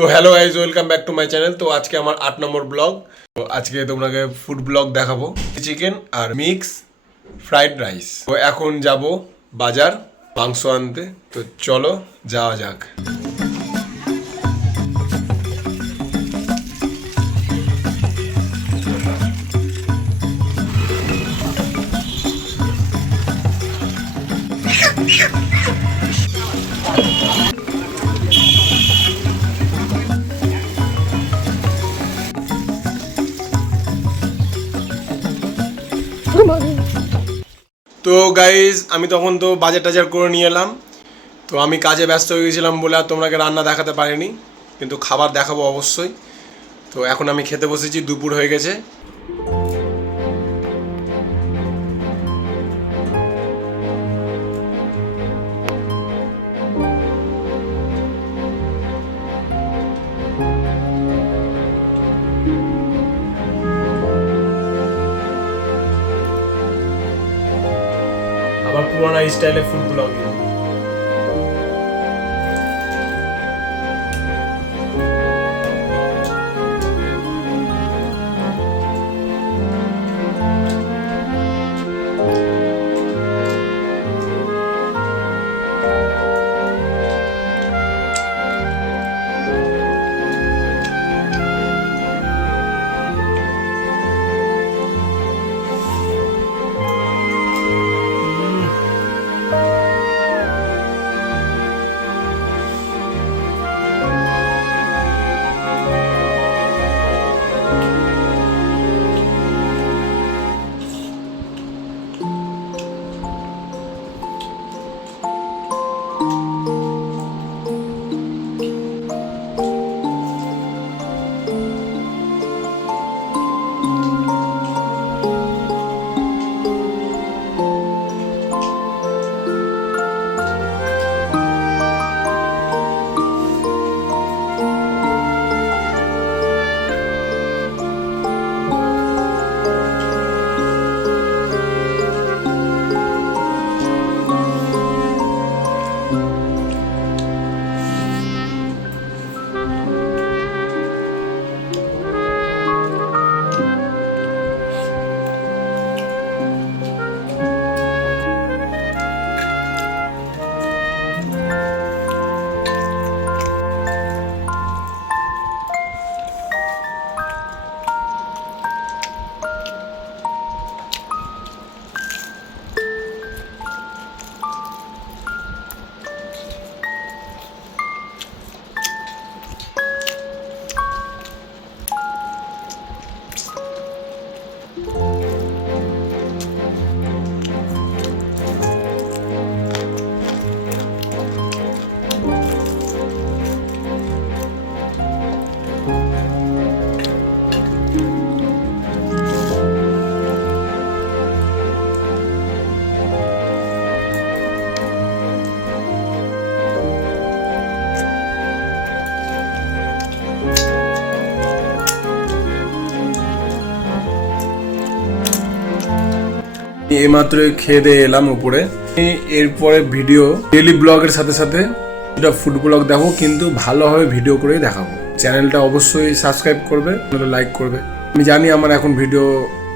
তো hello guys, welcome back to my channel. তো আজকে আমার 8 নম্বর ব্লগ। তো আজকে তোমাকে ফুড ব্লগ দেখাবো, চিকেন আর মিক্স ফ্রাইড রাইস। তো এখন যাব বাজার মাংস আনতে। তো চলো যাওয়া যাক। তো গাইজ আমি তখন তো বাজার টাজার করে নিয়ে এলাম। তো আমি কাজে ব্যস্ত হয়ে গেছিলাম বলে আর তোমাকে রান্না দেখাতে পারিনি, কিন্তু খাবার দেখাবো অবশ্যই। তো এখন আমি খেতে বসেছি, দুপুর হয়ে গেছে। আবার পুরোনো স্টাইলে ফুড ব্লগিং। এইমাত্র খেয়ে দিয়ে এলাম উপরে। এরপরে ভিডিও ডেইলি ব্লগের সাথে সাথে এটা ফুড ব্লগ দেখো, কিন্তু ভালোভাবে ভিডিও করেই দেখাবো। চ্যানেলটা অবশ্যই সাবস্ক্রাইব করবে, লাইক করবে। আমি জানি আমার এখন ভিডিও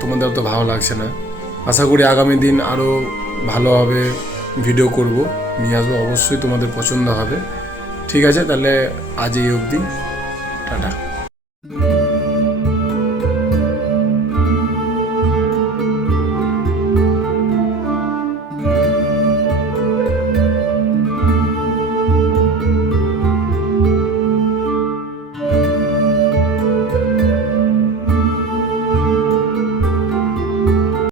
তোমাদের অত ভালো লাগছে না, আশা করি আগামী দিন আরও ভালোভাবে ভিডিও করব, নিয়ে আসবো, অবশ্যই তোমাদের পছন্দ হবে। ঠিক আছে, তাহলে আজ এই অবধি, টাটা।